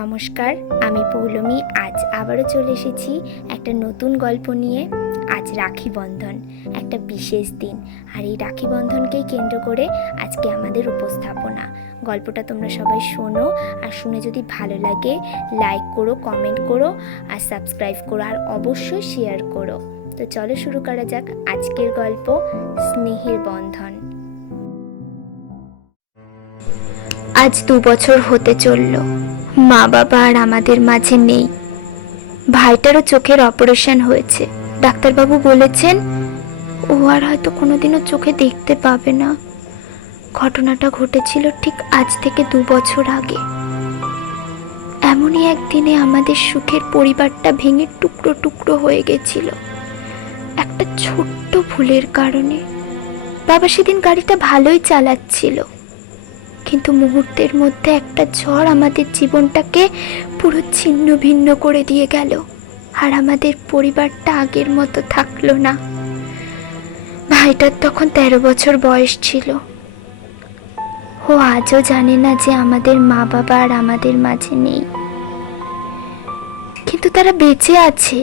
নমস্কার, আমি পৌলমী। আজ আবারও চলে এসেছি একটা নতুন গল্প নিয়ে। আজ রাখি বন্ধন, একটা বিশেষ দিন, আর এই রাখি বন্ধনকেই কেন্দ্র করে আজকে আমাদের উপস্থাপনা। গল্পটা তোমরা সবাই শোনো, আর শুনে যদি ভালো লাগে লাইক করো, কমেন্ট করো, আর সাবস্ক্রাইব করো, আর অবশ্যই শেয়ার করো। তো চলো শুরু করা যাক আজকের গল্প, স্নেহের বন্ধন। আজ 2 বছর হতে চলল, মা বাবা আর আমাদের মাঝে নেই। ভাইটারও চোখের অপারেশন হয়েছে। ডাক্তারবাবু বলেছেন ও আর হয়তো কোনোদিনও চোখে দেখতে পাবে না। ঘটনাটা ঘটেছিল ঠিক আজ থেকে 2 বছর আগে। এমনই একদিনে আমাদের সুখের পরিবারটা ভেঙে টুকরো টুকরো হয়ে গেছিল একটা ছোট্ট ভুলের কারণে। বাবা সেদিন গাড়িটা ভালোই চালাচ্ছিল, কিন্তু মুহূর্তের মধ্যে একটা ঝড় আমাদের জীবনটাকে পুরো ছিন্ন ভিন্ন করে দিয়ে গেল, আর আমাদের পরিবারটা আগের মতো থাকলো না। ভাইটার তখন 13 বছর বয়স ছিল। ও আজও জানে না যে আমাদের মা বাবা আর আমাদের মাঝে নেই, কিন্তু তারা বেঁচে আছে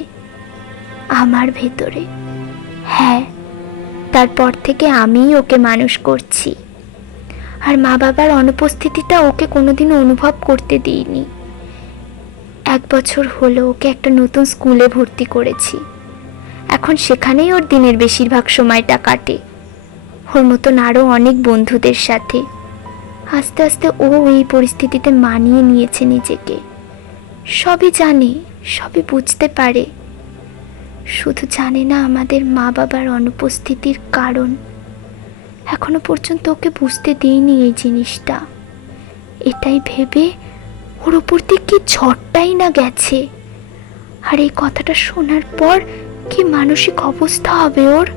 আমার ভেতরে। হ্যাঁ, তারপর থেকে আমিই ওকে মানুষ করছি, আর মা বাবার অনুপস্থিতিটা ওকে কোনোদিনও অনুভব করতে দিইনি। 1 বছর হলো ওকে একটা নতুন স্কুলে ভর্তি করেছি। এখন সেখানেই ওর দিনের বেশিরভাগ সময়টা কাটে, ওর মতন আরও অনেক বন্ধুদের সাথে। আস্তে আস্তে ও এই পরিস্থিতিতে মানিয়ে নিয়েছে নিজেকে। সবই জানে, সবই বুঝতে পারে, শুধু জানে না আমাদের মা বাবার অনুপস্থিতির কারণ। এখনো পর্যন্ত ওকে বুঝতে দিইনি এই জিনিসটা। এটাই ভেবে ওর উপর দিয়ে কি ঝড়টাই না গেছে। আর এই কথাটা শোনার পর কি মানসিক অবস্থা হবে ওর।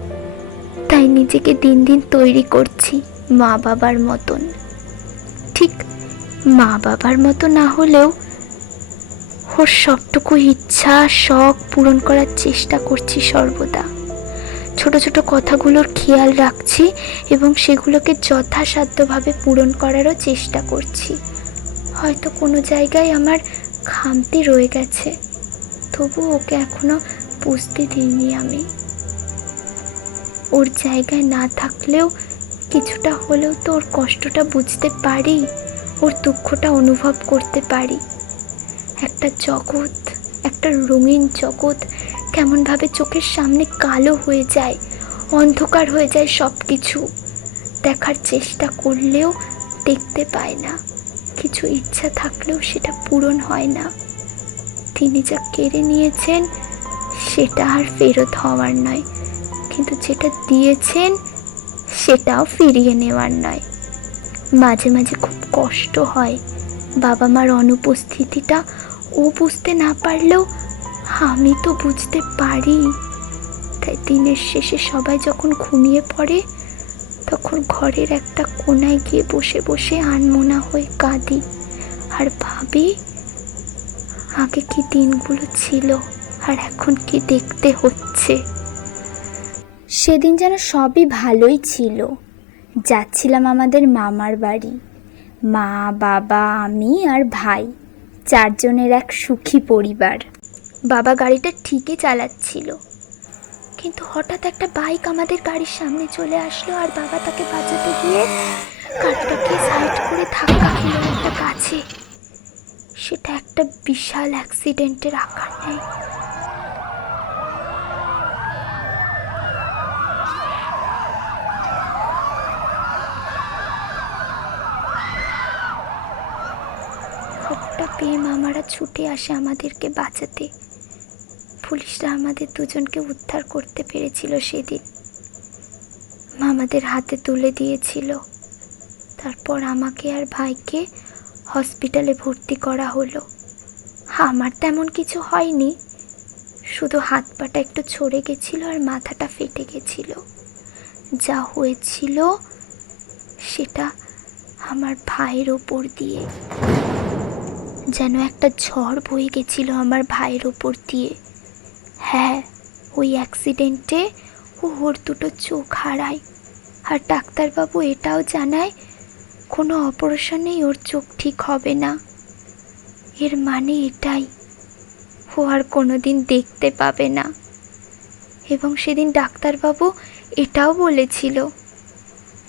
তাই নিজেকে দিন দিন তৈরি করছি মা বাবার মতন। ঠিক মা বাবার মতো না হলেও ওর সবটুকু ইচ্ছা শখ পূরণ করার চেষ্টা করছি সর্বদা। ছোট ছোট কথাগুলোর খেয়াল রাখছি এবং সেগুলোকে যথাসাধ্যভাবে পূরণ করারও চেষ্টা করছি। হয়তো কোনো জায়গায় আমার খামতি রয়ে গেছে, তবু ওকে এখনো বুঝতে দিইনি আমি। ওর জায়গায় না থাকলেও কিছুটা হলেও তো ওর কষ্টটা বুঝতে পারি, ওর দুঃখটা অনুভব করতে পারি। একটা জগৎ, একটা রঙিন জগৎ কেমনভাবে চোখের সামনে কালো হয়ে যায়, অন্ধকার হয়ে যায় সব কিছু। দেখার চেষ্টা করলেও দেখতে পায় না, কিছু ইচ্ছা থাকলেও সেটা পূরণ হয় না। তিনি যা কেড়ে নিয়েছেন সেটা আর ফেরত হওয়ার নয়, কিন্তু যেটা দিয়েছেন সেটাও ফিরিয়ে নেওয়ার নয়। মাঝে মাঝে খুব কষ্ট হয় বাবা মার অনুপস্থিতিটা ও বুঝতে না পারলেও আমি তো বুঝতে পারি। তাই দিনের শেষে সবাই যখন ঘুমিয়ে পড়ে তখন ঘরের একটা কোনায় গিয়ে বসে বসে আনমনা হয়ে কাঁদি, আর ভাবি আগে কি দিনগুলো ছিল আর এখন কি দেখতে হচ্ছে। সেদিন যেন সবই ভালোই ছিল। যাচ্ছিলাম আমাদের মামার বাড়ি। মা, বাবা, আমি আর ভাই, 4 জনের এক সুখী পরিবার। বাবা গাড়িটা ঠিকই চালাচ্ছিল, কিন্তু হঠাৎ একটা বাইক আমাদের গাড়ির সামনে চলে আসলো, আর বাবা তাকে বাঁচাতে গিয়ে গাড়িটাকে সাইড করে ধাক্কা খেলো একটা গাছে। সেটা একটা বিশাল অ্যাক্সিডেন্টের আকার নেয়। খবরটা পেয়ে মামারা ছুটে আসে আমাদেরকে বাঁচাতে। পুলিশরা আমাদের দুজনকে উদ্ধার করতে পেরেছিল সেদিন, মামাদের হাতে তুলে দিয়েছিল। তারপর আমাকে আর ভাইকে হসপিটালে ভর্তি করা হলো। আমার তেমন কিছু হয়নি, শুধু হাত পাটা একটু ছড়ে গেছিল আর মাথাটা ফেটে গেছিল। যা হয়েছিল সেটা আমার ভাইয়ের ওপর দিয়ে, যেন একটা ঝড় বয়ে গেছিল আমার ভাইয়ের ওপর দিয়ে। হ্যাঁ, ওই অ্যাক্সিডেন্টে ওর 2টো চোখ হারায়, আর ডাক্তারবাবু এটাও জানায় কোনো অপারেশনেই ওর চোখ ঠিক হবে না। এর মানে এটাই, ও আর কোনোদিন দেখতে পাবে না। এবং সেদিন ডাক্তারবাবু এটাও বলেছিল,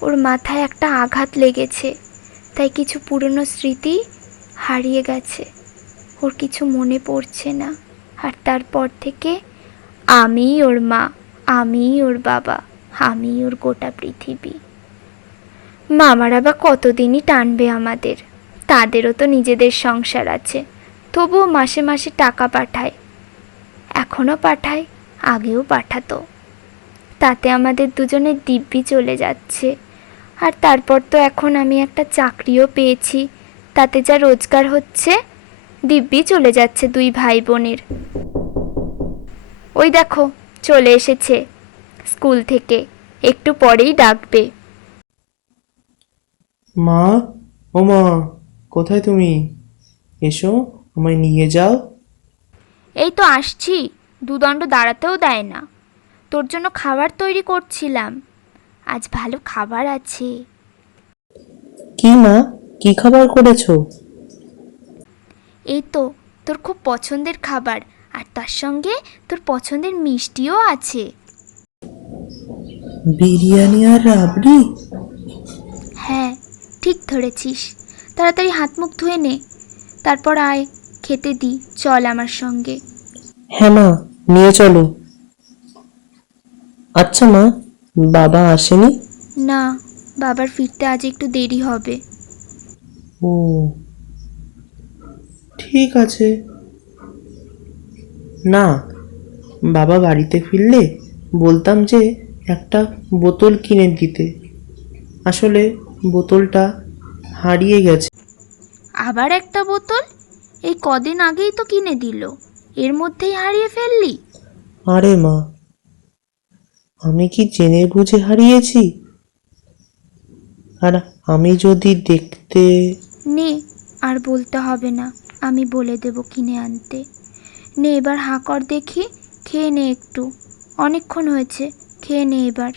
ওর মাথায় একটা আঘাত লেগেছে, তাই কিছু পুরনো স্মৃতি হারিয়ে গেছে, ওর কিছু মনে পড়ছে না। আর তারপর থেকে আমিই ওর মা, আমিই ওর বাবা, আমিই ওর গোটা পৃথিবী। মামারা বা কতদিনই টানবে আমাদের, তাদেরও তো নিজেদের সংসার আছে। তবুও মাসে মাসে টাকা পাঠায়, এখনও পাঠায়, আগেও পাঠাতো। তাতে আমাদের দুজনের দিব্যি চলে যাচ্ছে। আর তারপর তো এখন আমি একটা চাকরিও পেয়েছি, তাতে যা রোজগার হচ্ছে দিব্যি চলে যাচ্ছে দুই ভাই বোনের। ওই দেখো চলে এসেছে স্কুল থেকে, একটু পরেই ডাকবে। মা, ও মা, কোথায় তুমি? এসো, আমায় নিয়ে যাও। এই তো আসছি, দুদণ্ড দাঁড়াতেও দেয় না। তোর জন্য খাবার তৈরি করছিলাম, আজ ভালো খাবার আছে। কি মা, কি খাবার করেছো? এই তো তোর খুব পছন্দের খাবার, আর তার সঙ্গে তোর পছন্দের মিষ্টিও আছে। বিরিয়ানি আর রাবড়ি? হ্যাঁ, ঠিক ধরেছিস। তাড়াতাড়ি হাত মুখ ধুয়ে নে, তারপর আয় খেতে দি, চল আমার সঙ্গে। হ্যাঁ মা, নিয়ে চলো। আচ্ছা মা, বাবা আসেনি? না, বাবার ফিরতে আজ একটু দেরি হবে। ও, ঠিক আছে। না, বাবা বাড়িতে ফিরলে বলতাম যে একটা বোতল কিনে দিতে। আসলে বোতলটা হারিয়ে গেছে। আবার একটা বোতল? এই কদিন আগেই তো কিনে দিল, এর মধ্যেই হারিয়ে ফেললি? আরে মা, আমি কি জেনে বুঝে হারিয়েছি? আর আমি যদি দেখতে... নে, আর বলতে হবে না, আমি বলে দেব কিনে আনতে। নে এবার হাঁ কর দেখি, খেয়ে নে একটু, অনেকক্ষণ হয়েছে, খেয়ে নে এবার।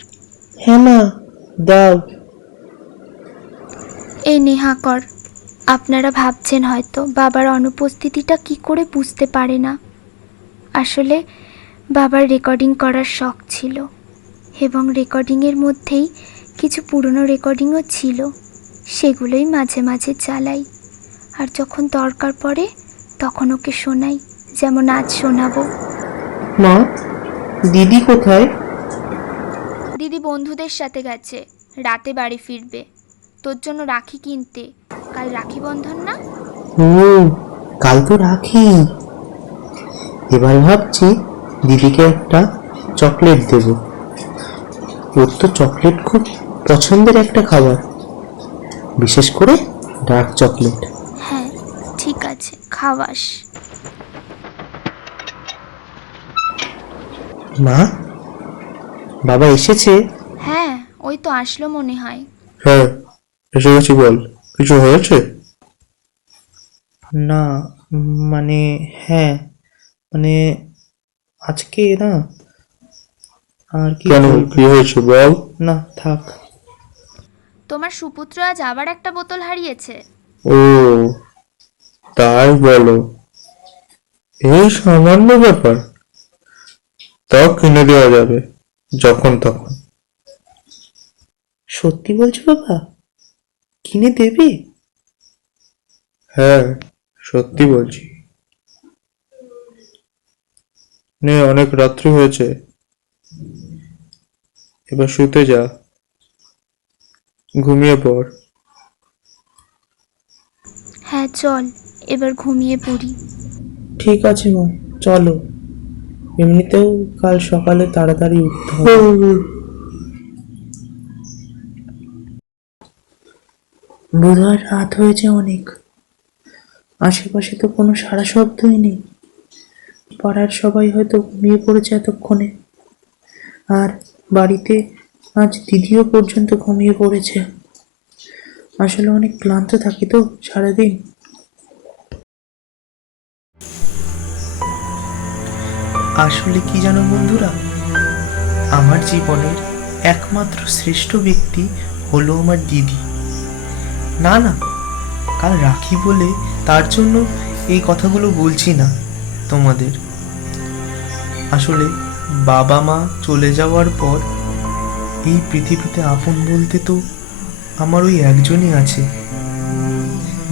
হ্যাঁ মা, দাও। এই নে হাঁ কর। আপনারা ভাবছেন হয়তো বাবার অনুপস্থিতিটা কি করে বুঝতে পারে না। আসলে বাবার রেকর্ডিং করার শখ ছিল, এবং রেকর্ডিংয়ের মধ্যেই কিছু পুরনো রেকর্ডিংও ছিল, সেগুলোই মাঝে মাঝে চালাই। আর যখন দরকার পড়ে তখন ওকে শোনাই, যেমন আজ শোনাবো। মা, দিদি কোথায়? দিদি বন্ধুদের সাথে গেছে, রাতে বাড়ি ফিরবে। তোর জন্য রাখি কিনতে, কাল রাখি বন্ধন না? ও, কাল তো রাখি। এবার ভাবছি দিদিকে একটা চকলেট দেব। ওর তো চকলেট খুব পছন্দের একটা খাবার, বিশেষ করে ডার্ক চকলেট। হ্যাঁ, ঠিক আছে, খাওয়াস। মা, বাবা এসেছে? হ্যাঁ, ওই তো আসলো মনে হয়। হ্যাঁ, এসে গেছি। বল, কিছু হয়েছে? না, মানে হ্যাঁ, মানে আজকে না, আর কি কেন, বলবো? কি হয়েছে বল। না থাক। তোমার সুপুত্র আজ আবার একটা বোতল হারিয়েছে। ও, তাই বলো? এই সামান্য ব্যাপার, তাও কিনে দেওয়া যাবে যখন তখন। সত্যি বলছো বাবা? কিনে দেবে? হ্যাঁ, সত্যি বলছি। নে, অনেক রাত্রি হয়েছে, এবার শুতে যা, ঘুমিয়ে পড়। হ্যাঁ চল, এবার ঘুমিয়ে পড়ি। ঠিক আছে মা, চলো। এমনিতেও কাল সকালে তাড়াতাড়ি উঠতে হবে। বোধহয় রাত হয়েছে অনেক, আশেপাশে তো কোনো সারা শব্দই নেই। পাড়ার সবাই হয়তো ঘুমিয়ে পড়েছে এতক্ষণে। আর বাড়িতে আজ দিদিও পর্যন্ত ঘুমিয়ে পড়েছে। আসলে অনেক ক্লান্ত থাকি তো সারাদিন। আসলে কি জানো বন্ধুরা, আমার জীবনের একমাত্র শ্রেষ্ঠ ব্যক্তি হলো আমার দিদি। না না, কাল রাখি বলে তার জন্য এই কথাগুলো বলছি না তোমাদের। আসলে বাবা মা চলে যাওয়ার পর এই পৃথিবীতে আপন বলতে তো আমার ওই একজনই আছে,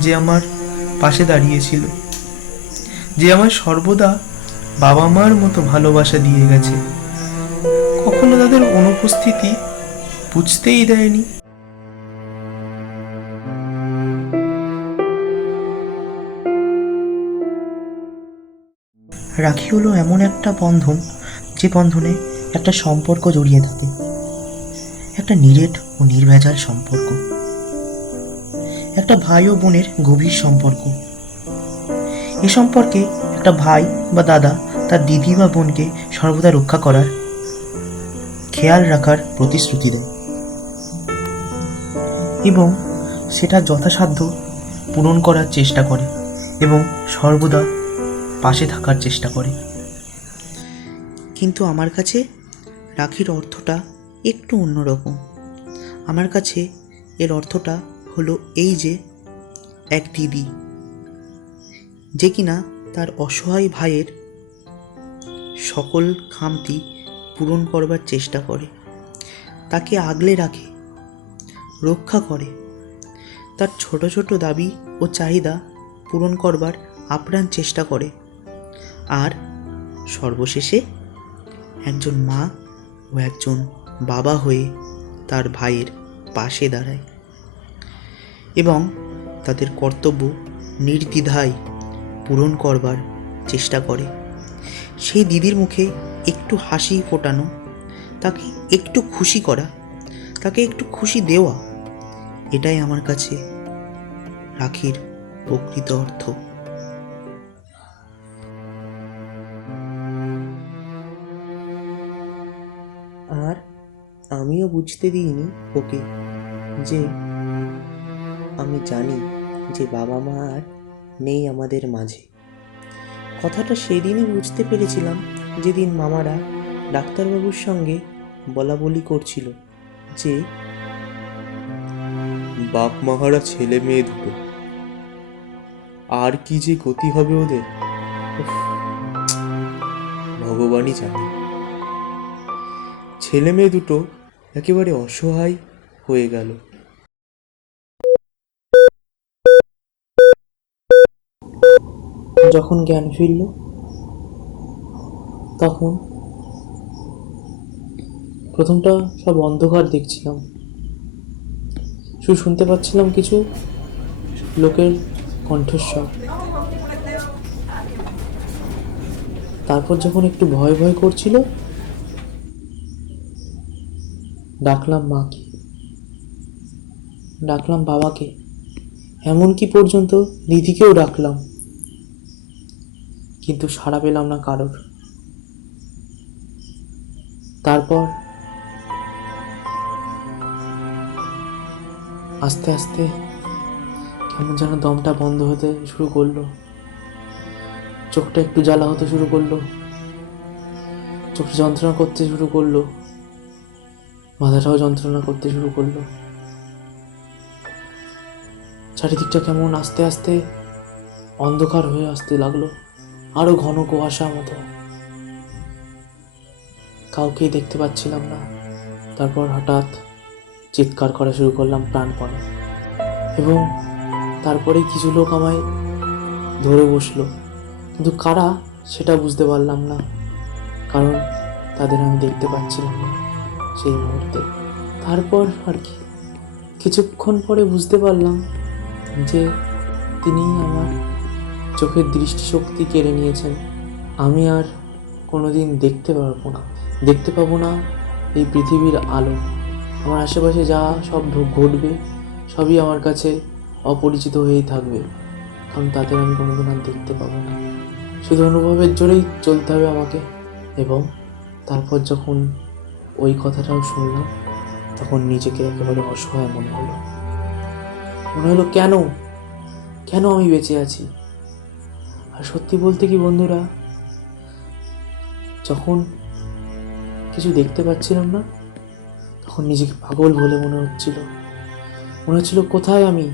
যে আমার পাশে দাঁড়িয়েছিল, যে আমার সর্বদা বাবা মার মতো ভালোবাসা দিয়ে গেছে, কখনো তাদের অনুপস্থিতি বুঝতেই দেয়নি। রাখি হলো এমন একটা বন্ধন, যে বন্ধনে একটা সম্পর্ক জড়িয়ে থাকে, একটা নিরেট ও নির্ভেজাল সম্পর্ক, একটা ভাই ও বোনের গভীর সম্পর্ক। এ সম্পর্কে একটা ভাই বা দাদা তার দিদি বা বোনকে সর্বদা রক্ষা করার, খেয়াল রাখার প্রতিশ্রুতি দেয় এবং সেটা যথাসাধ্য পূরণ করার চেষ্টা করে এবং সর্বদা পাশে থাকার চেষ্টা করে। কিন্তু আমার কাছে রাখির অর্থটা একটু অন্যরকম। আমার কাছে এর অর্থটা হলো এই যে, এক দিদি যে কিনা তার অসহায় ভাইয়ের সকল খামতি পূরণ করবার চেষ্টা করে, তাকে আগলে রাখে, রক্ষা করে, তার ছোট ছোট দাবি ও চাহিদা পূরণ করবার আপ্রাণ চেষ্টা করে, আর সর্বশেষে একজন মা ও একজন বাবা হয়ে তার ভাইয়ের পাশে দাঁড়ায় এবং তাদের কর্তব্য নির্দ্বিধায় পূরণ করবার চেষ্টা করে। সেই দিদির মুখে একটু হাসি ফোটানো, তাকে একটু খুশি করা, তাকে একটু খুশি দেওয়া, এটাই আমার কাছে রাখির প্রকৃত অর্থ। আর আমিও বুঝতে দিইনি ওকে যে আমি জানি যে বাবা মা আর নেই আমাদের মাঝে। কথাটা সেদিনই বুঝতে পেরেছিলাম যেদিন মামারা ডাক্তারবাবুর সঙ্গে বলা বলি করছিল যে বাপ মাহারা ছেলে মেয়ে দুটো, আর কি যে গতি হবে ওদের, উফ, ভগবানই জানে। ছেলে মেয়ে দুটো একেবারে অসহায় হয়ে গেল। যখন জ্ঞান ফিরল তখন প্রথমটা সব অন্ধকার দেখছিলাম, শুধু শুনতে পাচ্ছিলাম কিছু লোকের কণ্ঠস্বর। তারপর যখন একটু ভয় ভয় করছিল, ডাকলাম মাকে, ডাকলাম বাবাকে, এমনকি পর্যন্ত দিদিকেও ডাকলাম, কিন্তু সাড়া পেলাম না কারোর। তারপর আস্তে আস্তে কেমন যেন দমটা বন্ধ হতে শুরু করলো, চোখটা একটু জ্বালা হতে শুরু করলো, চোখটা যন্ত্রণা করতে শুরু করলো, মাথাটাও যন্ত্রণা করতে শুরু করলো। চারিদিকটা কেমন আস্তে আস্তে অন্ধকার হয়ে আসতে লাগলো, আরো ঘন কুয়াশা মতো, কাউকেই দেখতে পাচ্ছিলাম না। তারপর হঠাৎ চিৎকার করা শুরু করলাম প্রাণপণে, এবং তারপরে কিছু লোক আমায় ধরে বসলো, কিন্তু কারা সেটা বুঝতে পারলাম না, কারণ তাদের আমি দেখতে পাচ্ছিলাম না সেই মুহূর্তে। তারপর আর কি কিছুক্ষণ পরে বুঝতে পারলাম যে তিনি আমার চোখের দৃষ্টিশক্তি কেড়ে নিয়েছেন। আমি আর কোনোদিন দেখতে পাবো না এই পৃথিবীর আলো। আমার আশেপাশে যা সব ঘটবে সবই আমার কাছে অপরিচিত হয়েই থাকবে, কারণ তাদের আমি কোনোদিন আর দেখতে পাবো না। শুধু অনুভবের জোরেই চলতে হবে আমাকে। এবং তারপর যখন ওই কথাটাও শুনলাম, তখন নিজেকে একেবারে অসহায় মনে হলো কেন আমি বেঁচে আছি। আর সত্যি বলতে কি বন্ধুরা, যখন কিছু দেখতে পাচ্ছিলাম না, তখন নিজেকে পাগল বলে মনে হচ্ছিল কোথায় আমি,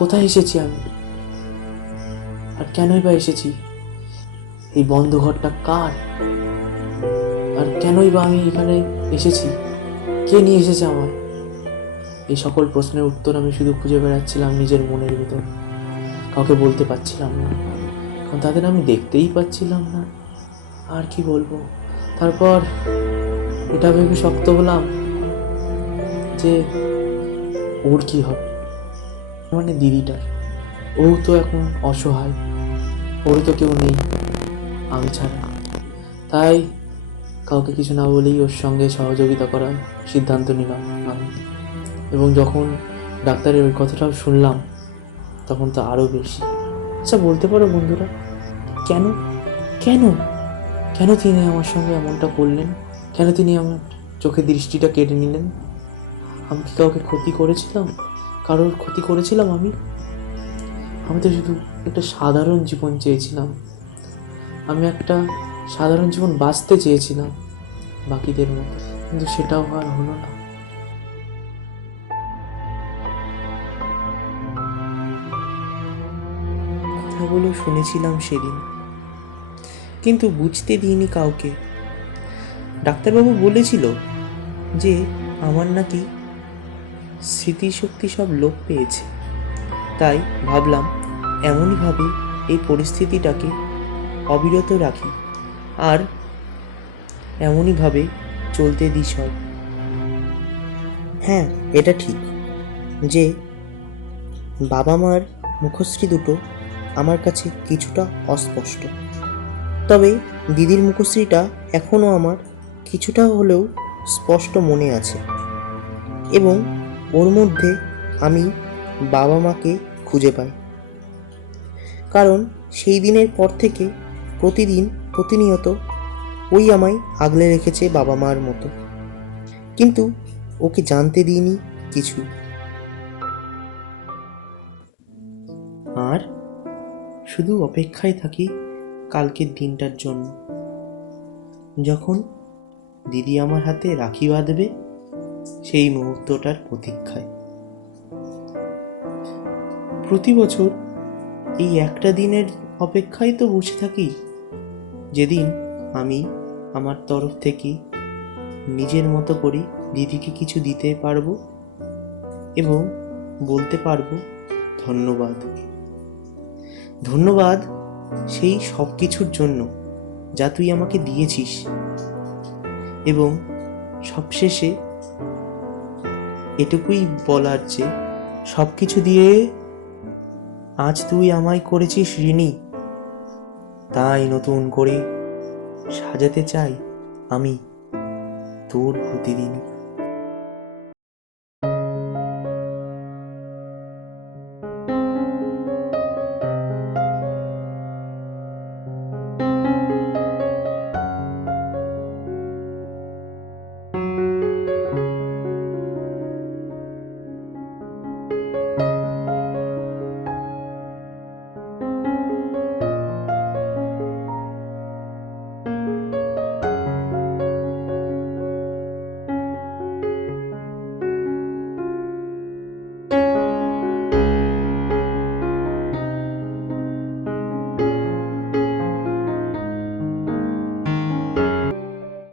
কোথায় এসেছি আমি। আর কেনই বা এসেছি? এই বন্ধ ঘরটা কার? আর কেনই বা আমি এখানে এসেছি? কে নিয়ে এসেছে আমার? এই সকল প্রশ্নের উত্তর আমি শুধু খুঁজে বেড়াচ্ছিলাম নিজের মনের ভিতর। কাউকে বলতে পারছিলাম না, কারণ তাদের আমি দেখতেই পাচ্ছিলাম না। আর কি বলবো? তারপর এটা ভেবে শক্ত হলাম যে ওর কি হবে, মানে দিদিটার। ও তো এখন অসহায়, ওর তো কেউ নেই আমি ছাড়া। তাই কাউকে কিছু না বলেই ওর সঙ্গে সহযোগিতা করার সিদ্ধান্ত নিলাম আমি। এবং যখন ডাক্তারের ওই কথাটাও শুনলাম, তখন তো আরও বেশি। আচ্ছা, বলতে পারো বন্ধুরা, কেন কেন কেন তিনি আমার সঙ্গে এমনটা করলেন? কেন তিনি আমার চোখের দৃষ্টিটা কেড়ে নিলেন? আমি কি কাউকে ক্ষতি করেছিলাম? কারোর ক্ষতি করেছিলাম আমি? আমি তো শুধু একটা সাধারণ জীবন চেয়েছিলাম। আমি একটা সাধারণ জীবন বাঁচতে চেয়েছিলাম বাকিদের মতো, কিন্তু সেটাও আর হলো না। কথাগুলো শুনেছিলাম সেদিন, কিন্তু বুঝতে দিইনি কাউকে। ডাক্তারবাবু বলেছিল যে আমার নাকি স্মৃতিশক্তি সব লোপ পেয়েছে। তাই ভাবলাম এমনইভাবে এই পরিস্থিতিটাকে অবিরত রাখি, আর এমনইভাবে চলতে দিই সব। হ্যাঁ, এটা ঠিক যে বাবা মার মুখশ্রী দুটো আমার কাছে কিছুটা অস্পষ্ট, তবে দিদির মুখশ্রীটা এখনও আমার কিছুটা হলেও স্পষ্ট মনে আছে। এবং ওর মধ্যে আমি বাবা মাকে খুঁজে পাই, কারণ সেই দিনের পর থেকে প্রতিদিন প্রতিনিয়ত ওই আমায় আগলে রেখেছে বাবা মার মতো। কিন্তু ওকে জানতে দিইনি কিছু। আর শুধু অপেক্ষায় থাকি কালকের দিনটার জন্য, যখন দিদি আমার হাতে রাখি বাঁধবে, সেই মুহূর্তটার প্রতীক্ষায়। প্রতি বছর এই একটা দিনের অপেক্ষায় তো বসে থাকি, যেদিন আমি আমার তরফ থেকে নিজের মতো করে দিদিকে কিছু দিতে পারবো এবং বলতে পারবো ধন্যবাদ। ধন্যবাদ সেই সব কিছুর জন্য যা তুই আমাকে দিয়েছিস, এবং সবশেষে এটুকুই বলার যে সব কিছু দিয়ে আজ তুই আমায় করেছিস ঋণী, তাই নতুন করে সাজাতে চাই আমি তোর প্রতিদিন।